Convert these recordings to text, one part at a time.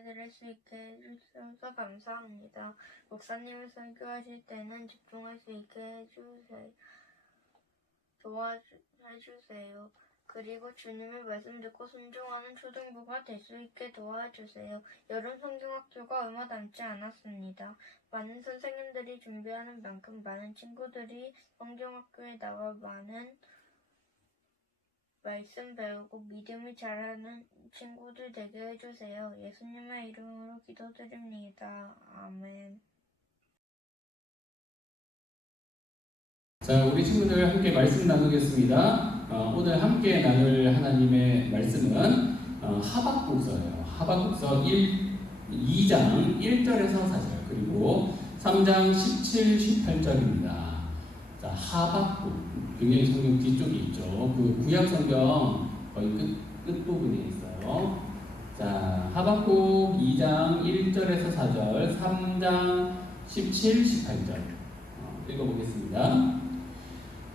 예배드릴 수 있게 해주셔서 감사합니다. 목사님을 설교하실 때는 집중할 수 있게 해주세요. 도와주세요. 그리고 주님의 말씀 듣고 순종하는 초등부가 될 수 있게 도와주세요. 여름 성경학교가 얼마 남지 않았습니다. 많은 선생님들이 준비하는 만큼 많은 친구들이 성경학교에 나와 많은 말씀 배우고 믿음을 잘하는 친구들 되게 해주세요. 예수님의 이름으로 기도드립니다. 아멘. 자, 우리 친구들 함께 말씀 나누겠습니다. 어, 오늘 함께 나눌 하나님의 말씀은 어, 하박국서예요. 하박국서 1, 2장 1절에서 4절 그리고 3장 17, 18절입니다. 자, 하박국 굉장히 성경 뒤쪽에 있죠. 그 구약 성경 거의 끝, 끝 부분에 있어요. 자, 하박국 2장 1절에서 4절, 3장 17, 18절 어, 읽어보겠습니다.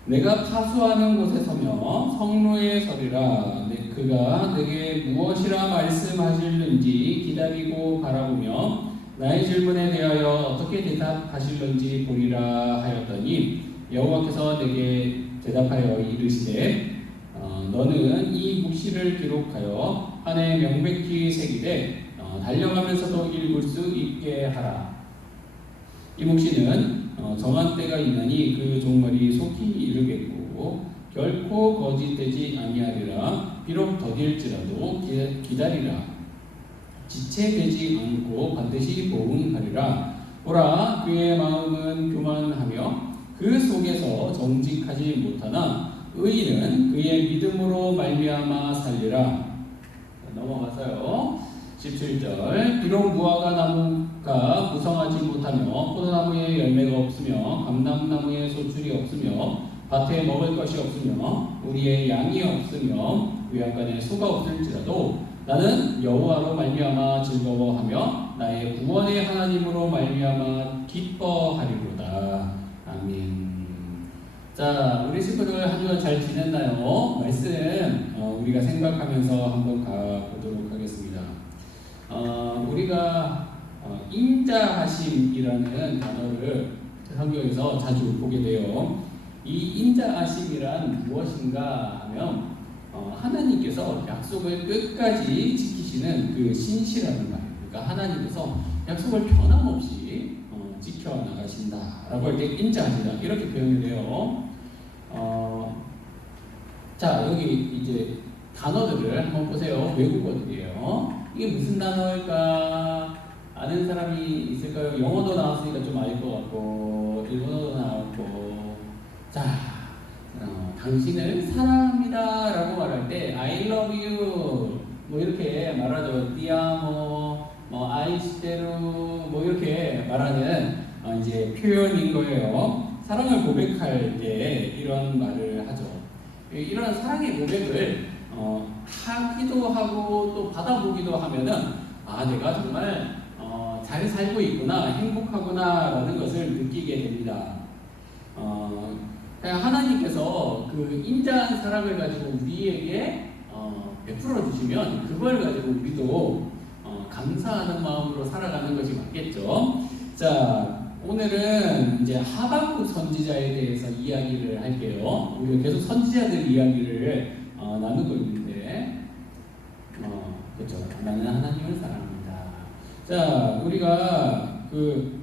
내가 파수하는 곳에 서며 성로에 서리라 내- 그가 내게 무엇이라 말씀하실는지 기다리고 바라보며 나의 질문에 대하여 어떻게 대답하실는지 보리라 하였더니 여호와께서 내게 대답하여 이르시되 어, 너는 이 묵시를 기록하여 한해 명백히 새기되 어, 달려가면서도 읽을 수 있게 하라. 이 묵시는 어, 정한 때가 있나니 그 종말이 속히 이르겠고 결코 거짓되지 아니하리라. 비록 더딜지라도 기- 기다리라. 지체되지 않고 반드시 보응하리라. 보라 그의 마음은 교만하며 그 속에서 정직하지 못하나 의인은 그의 믿음으로 말미암아 살리라. 자, 넘어가서요. 17절. 비록 무화과 나무가 무성하지 못하며 포도나무에 열매가 없으며 감람나무에 소출이 없으며 밭에 먹을 것이 없으며 우리의 양이 없으며 외양간에 소가 없을지라도 나는 여호와로 말미암아 즐거워하며 나의 구원의 하나님으로 말미암아 기뻐하리로다 아멘. 자 우리 친구들 한 주간 잘 지냈나요? 말씀 어, 우리가 생각하면서 한번 가보도록 하겠습니다. 어, 우리가 어, 인자하심이라는 단어를 성경에서 자주 보게 돼요. 이 인자하심이란 무엇인가 하면 어, 하나님께서 약속을 끝까지 지키시는 그 신실함을 말해요. 그러니까 하나님께서 약속을 변함없이 어, 지켜 나가신다 라고 할때 인자하시다 이렇게 표현이 돼요. 어, 자 여기 이제 단어들을 한번 보세요. 외국어들이에요. 이게 무슨 단어일까? 아는 사람이 있을까요? 영어도 나왔으니까 좀 알 것 같고 일본어도 나왔고 자 어, 당신을 사랑합니다 라고 말할 때 I love you 뭐 이렇게 말하죠. 디아모 뭐 아이시테루 뭐 이렇게 말하는 어, 이제 표현인 거예요. 사랑을 고백할 때 이런 말을 하죠. 이런 사랑의 고백을 어, 하기도 하고 또 받아보기도 하면은 아 내가 정말 어, 잘 살고 있구나 행복하구나라는 것을 느끼게 됩니다. 어, 하나님께서 그 인자한 사랑을 가지고 우리에게 어, 베풀어 주시면 그걸 가지고 우리도 어, 감사하는 마음으로 살아가는 것이 맞겠죠. 자 오늘은 이제 하박국 선지자에 대해서 이야기를 할게요. 우리가 계속 선지자들 이야기를 어, 나누고 있는데, 어, 그렇죠. 나는 하나님을 사랑합니다. 자, 우리가 그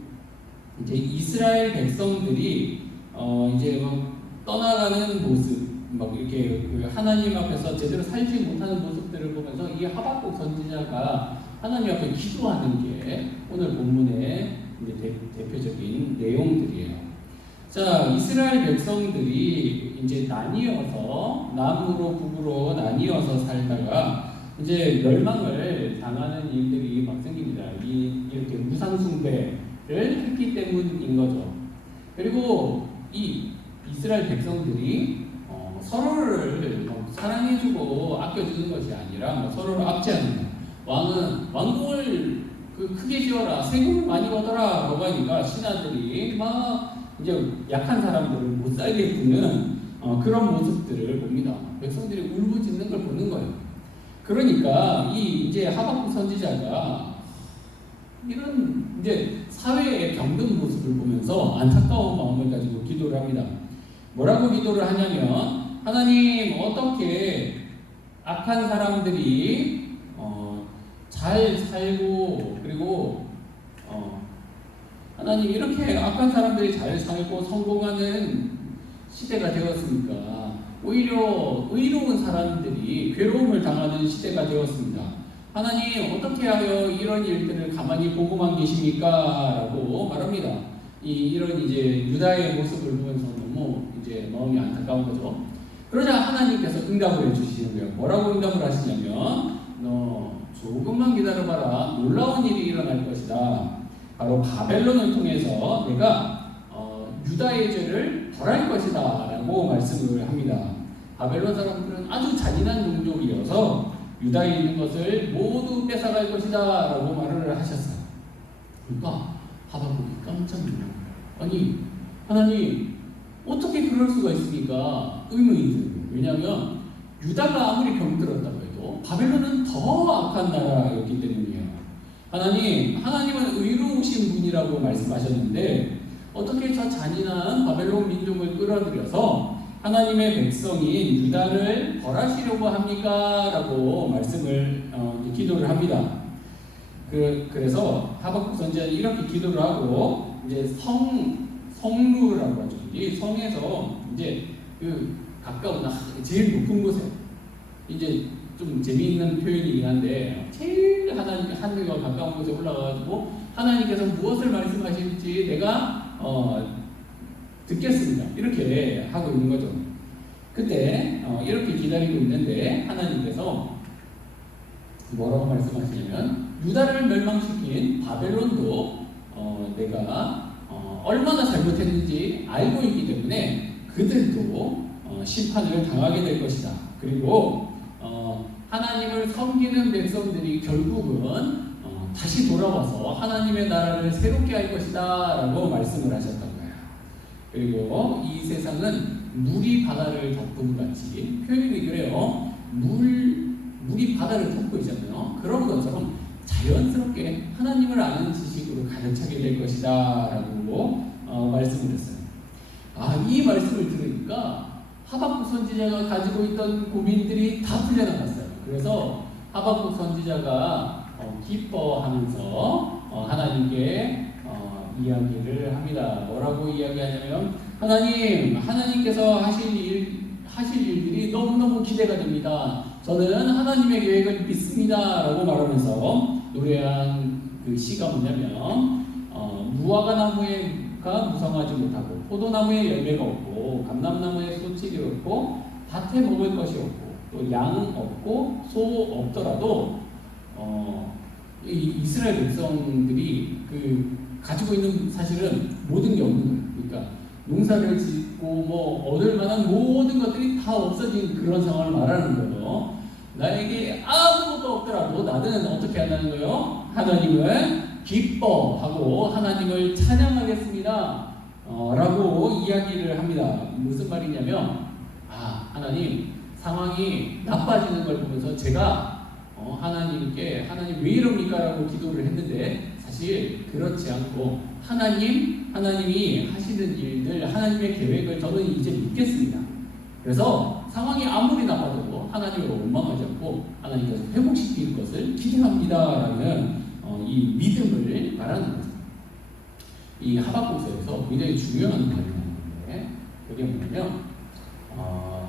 이제 이스라엘 백성들이 어, 이제 막 떠나가는 모습, 막 이렇게 그 하나님 앞에서 제대로 살지 못하는 모습들을 보면서 이 하박국 선지자가 하나님 앞에 기도하는 게 오늘 본문의 이제 대, 대표적인 내용들이에요. 자, 이스라엘 백성들이 이제 나뉘어서 남으로 북으로 나뉘어서 살다가 이제 멸망을 당하는 일들이 막 생깁니다. 이 이렇게 무상숭배를 했기 때문인 거죠. 그리고 이 이스라엘 백성들이 어, 서로를 뭐 사랑해주고 아껴주는 것이 아니라 뭐 서로를 압제하는 거. 왕은 왕궁을 그 크게 지어라 세금을 많이 받아라 라고 하니까 신하들이 막 이제 약한 사람들을 못 살게 구는 어, 그런 모습들을 봅니다. 백성들이 울부짖는 걸 보는 거예요. 그러니까 이 이제 하박국 선지자가 이런 이제 사회의 병든 모습을 보면서 안타까운 마음을 가지고 기도를 합니다. 뭐라고 기도를 하냐면 하나님 어떻게 악한 사람들이 어, 잘 살고 그리고 어, 하나님 이렇게 악한 사람들이 잘 살고 성공하는 시대가 되었으니까 오히려 의로운 사람들이 괴로움을 당하는 시대가 되었습니다. 하나님 어떻게 하여 이런 일들을 가만히 보고만 계십니까? 라고 말합니다. 이 이런 이제 유다의 모습을 보면서 너무 이제 마음이 안타까운 거죠. 그러자 하나님께서 응답을 해주시는 거예요. 뭐라고 응답을 하시냐면 너 조금만 기다려봐라. 놀라운 일이 일어날 것이다. 바로 바벨론을 통해서 내가 어, 유다의 죄를 벌할 것이다 라고 말씀을 합니다. 바벨론 사람들은 아주 잔인한 종족이어서 유다에 있는 것을 모두 뺏어갈 것이다 라고 말을 하셨어요. 그러니까 하박국이 깜짝 거예요. 아니 하나님 어떻게 그럴 수가 있습니까? 의문이 들어요. 왜냐하면 유다가 아무리 병들었다 고 해도 바벨론은 더 악한 나라였기 때문이에요. 하나님, 하나님은 의로우신 분이라고 말씀하셨는데 어떻게 저 잔인한 바벨론 민족을 끌어들여서 하나님의 백성인 유다를 벌하시려고 합니까? 라고 말씀을 어, 기도를 합니다. 그, 그래서 하박국 선지자는 이렇게 기도를 하고 이제 성 성루라고 하죠. 이 성에서 이제 그 가까운 하- 제일 높은 곳에 이제 좀 재미있는 표현이긴 한데 제일 하나님 하늘과 가까운 곳에 올라가가지고 하나님께서 무엇을 말씀하실지 내가 어, 듣겠습니다. 이렇게 하고 있는 거죠. 그때 어, 이렇게 기다리고 있는데 하나님께서 뭐라고 말씀하시냐면 유다를 멸망시킨 바벨론도 어, 내가 어, 얼마나 잘못했는지 알고 있기 때문에 그들도 어, 심판을 당하게 될 것이다. 그리고 어, 하나님을 섬기는 백성들이 결국은 어, 다시 돌아와서 하나님의 나라를 새롭게 할 것이다 라고 말씀을 하셨던 거예요. 그리고 이 세상은 물이 바다를 덮은 같이 표현이 그래요. 물 물이 바다를 덮고 있잖아요. 그런 것처럼 자연스럽게 하나님을 아는 지식으로 가득 차게 될 것이다 라고 어, 말씀을 했어요. 아, 이 말씀을 들으니까 하박국 선지자가 가지고 있던 고민들이 다 풀려나갔어요. 그래서 하박국 선지자가 어, 기뻐하면서 어, 하나님께 어, 이야기를 합니다. 뭐라고 이야기하냐면 하나님, 하나님께서 하실 일 하실 일들이 너무너무 기대가 됩니다. 저는 하나님의 계획을 믿습니다라고 말하면서 노래한 그 시가 뭐냐면 어, 무화과 나무가 무성하지 못하고 포도나무에 열매가 없고 감람나무에 소칠이 없고 밭에 먹을 것이 없고 또양 없고 소 없더라도 어, 이 이스라엘 백성들이 그 가지고 있는 사실은 모든 게 없는 거예요. 그러니까 농사를 짓고 뭐 얻을 만한 모든 것들이 다 없어진 그런 상황을 말하는 거예요. 나에게 아무것도 없더라도 나는 어떻게 한다는 거예요? 하나님을 기뻐하고 하나님을 찬양하겠습니다. 어, 라고 이야기를 합니다. 무슨 말이냐면, 아, 하나님, 상황이 나빠지는 걸 보면서 제가 어, 하나님께 하나님 왜 이럽니까? 라고 기도를 했는데 사실 그렇지 않고 하나님, 하나님이 하시는 일들, 하나님의 계획을 저는 이제 믿겠습니다. 그래서 상황이 아무리 나빠져도 하나님을 원망하지 않고 하나님께서 회복시킬 것을 기대합니다라는 어, 이 믿음을 말하는 거죠. 이 하박국서에서 굉장히 중요한 나오는데 그게 뭐냐면 어,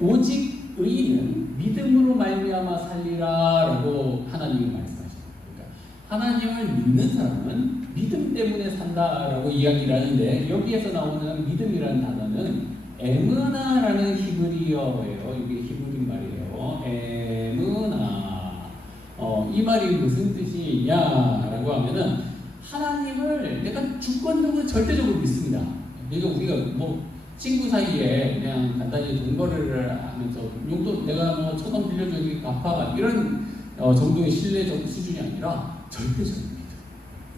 오직 의인은 믿음으로 말미암아 살리라라고 하나님이 말씀하십니다. 그러니까 하나님을 믿는 사람은 믿음 때문에 산다라고 이야기를 하는데 여기에서 나오는 믿음이라는 단어는 에므나라는 히브리어예요. 이게 히브리 말이에요. 에므나. 어, 이 말이 무슨 뜻이냐라고 하면은 하나님을 내가 주권적으로 절대적으로 믿습니다. 그러니까 우리가 뭐 친구 사이에 그냥 간단히 돈벌이를 하면서 용돈 내가 뭐 천 원 빌려줘 이 갚아 이런 어, 정도의 신뢰적 수준이 아니라 절대적인 믿음.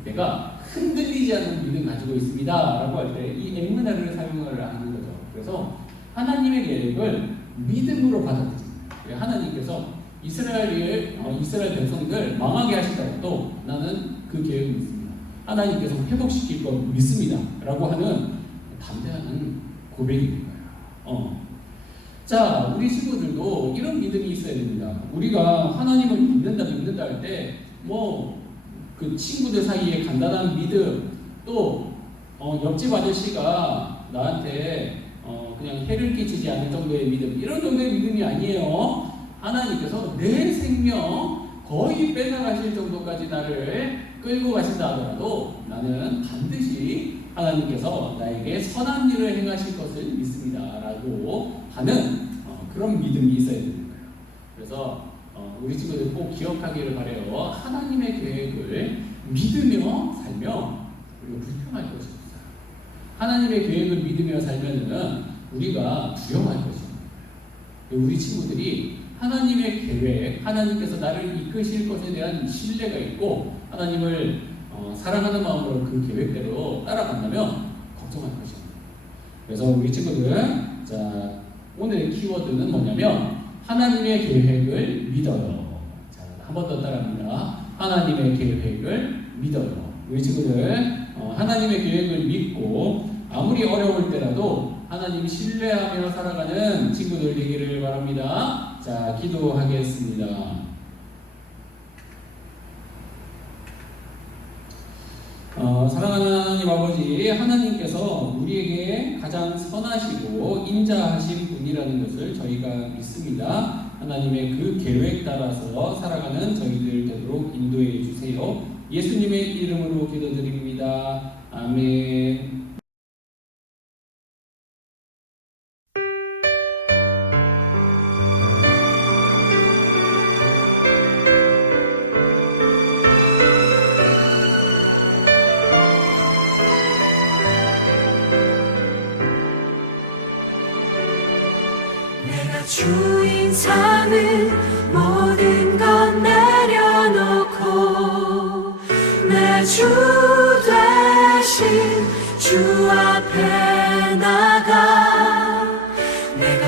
내가 흔들리지 않는 믿음 가지고 있습니다라고 할 때 이 앵문화를 사용을 하는 거죠. 그래서 하나님의 계획을 믿음으로 받아들입니다. 하나님께서 이스라엘을 어, 이스라엘 백성들 망하게 하시더라도 나는 그 계획을 믿습니다. 하나님께서 회복시킬 거 믿습니다.라고 하는 담대한 거예요. 어. 자, 우리 친구들도 이런 믿음이 있어야 됩니다. 우리가 하나님을 믿는다, 믿는다 할 때, 뭐, 그 친구들 사이에 간단한 믿음, 또, 어, 옆집 아저씨가 나한테, 어, 그냥 해를 끼치지 않는 정도의 믿음, 이런 정도의 믿음이 아니에요. 하나님께서 내 생명 거의 뺏어가실 정도까지 나를 끌고 가신다 하더라도 나는 반드시 하나님께서 나에게 선한 일을 행하실 것을 믿습니다. 라고 하는 어, 그런 믿음이 있어야 되는 거예요. 그래서 어, 우리 친구들 꼭 기억하기를 바래요. 하나님의 계획을 믿으며 살며 그리고 불평할 것이 없어요. 하나님의 계획을 믿으며 살면은 우리가 두려워할 것입니다. 우리 친구들이 하나님의 계획, 하나님께서 나를 이끄실 것에 대한 신뢰가 있고 하나님을 어, 사랑하는 마음으로 그 계획대로 따라간다면 걱정할 것입니다. 그래서 우리 친구들, 자 오늘의 키워드는 뭐냐면 하나님의 계획을 믿어요. 자, 한 번 더 따라합니다. 하나님의 계획을 믿어요. 우리 친구들 어, 하나님의 계획을 믿고 아무리 어려울 때라도 하나님 신뢰하며 살아가는 친구들 되기를 바랍니다. 자, 기도하겠습니다. 어, 사랑하는 하나님 아버지, 하나님께서 우리에게 가장 선하시고 인자하신 분이라는 것을 저희가 믿습니다. 하나님의 그 계획 따라서 살아가는 저희들 되도록 인도해 주세요. 예수님의 이름으로 기도드립니다. 아멘.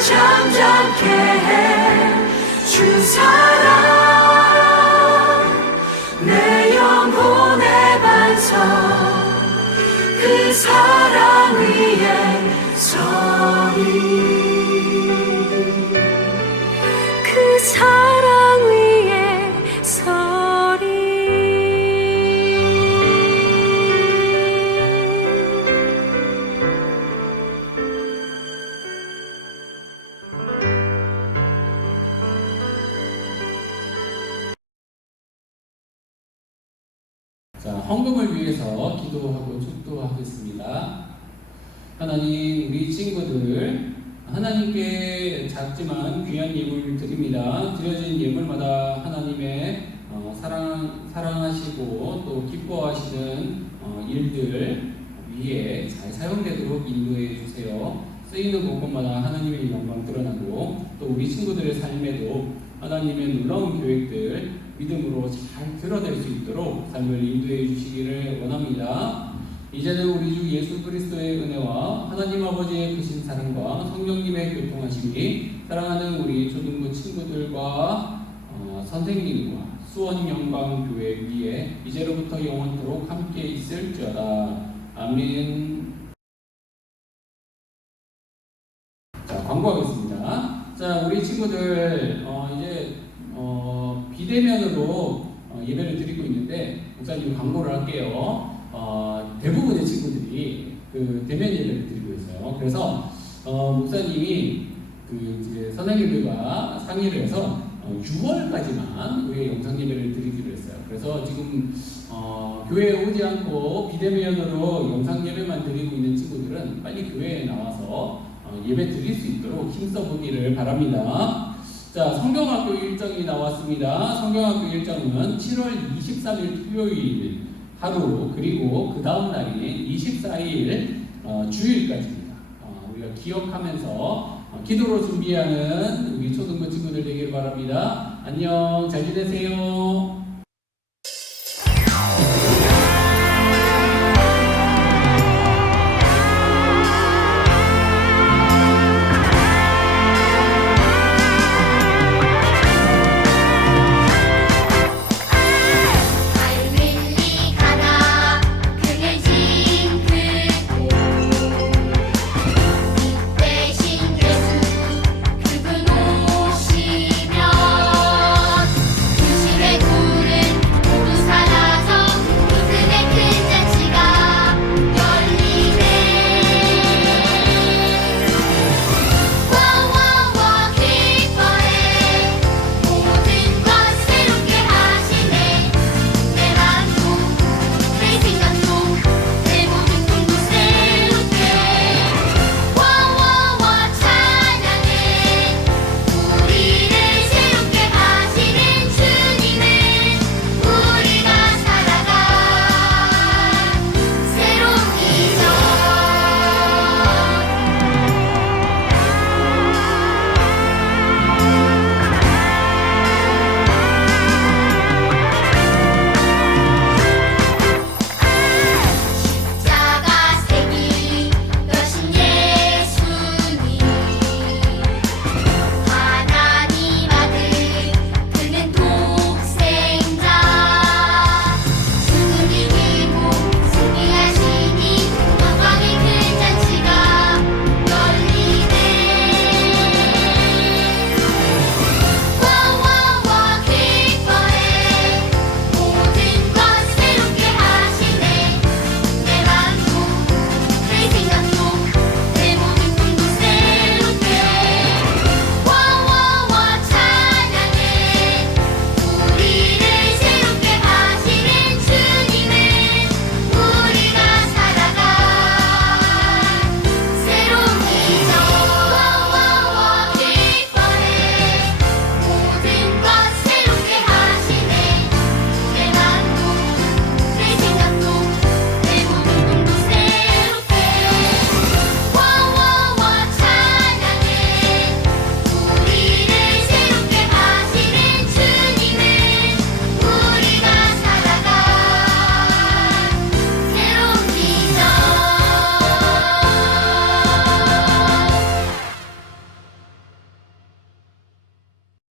잠잠케 하나님께 작지만 귀한 예물 드립니다. 드려진 예물마다 하나님의 어, 사랑 사랑하시고 또 기뻐하시는 어, 일들 위에 잘 사용되도록 인도해 주세요. 쓰이는 곳곳마다 하나님의 영광 드러나고 또 우리 친구들의 삶에도 하나님의 놀라운 계획들 믿음으로 잘 드러낼 수 있도록 삶을 인도해 주시기를 원합니다. 이제는 우리 주 예수 그리스도의 은혜와 하나님 아버지의 크신 사랑과 성령님의 교통하심이 사랑하는 우리 초등부 친구들과 어, 선생님과 수원 영광 교회 위에 이제로부터 영원토록 함께 있을지어다. 아멘. 자 광고하겠습니다. 자 우리 친구들 어, 이제 어, 비대면으로 어, 예배를 드리고 있는데 목사님 광고를 할게요. 어, 대부분의 친구들이 그 대면 예배를 드리고 있어요. 그래서 어, 목사님이 그 이제 선생님들과 상의를 해서 어, 6월까지만 우리 영상 예배를 드리기로 했어요. 그래서 지금 어, 교회에 오지 않고 비대면으로 영상 예배만 드리고 있는 친구들은 빨리 교회에 나와서 어, 예배 드릴 수 있도록 힘써 보기를 바랍니다. 자, 성경학교 일정이 나왔습니다. 성경학교 일정은 7월 23일 토요일 하루 그리고 그 다음 날인 24일 어, 주일까지입니다. 어, 우리가 기억하면서 어, 기도로 준비하는 우리 초등부 친구들 되기를 바랍니다. 안녕, 잘 지내세요.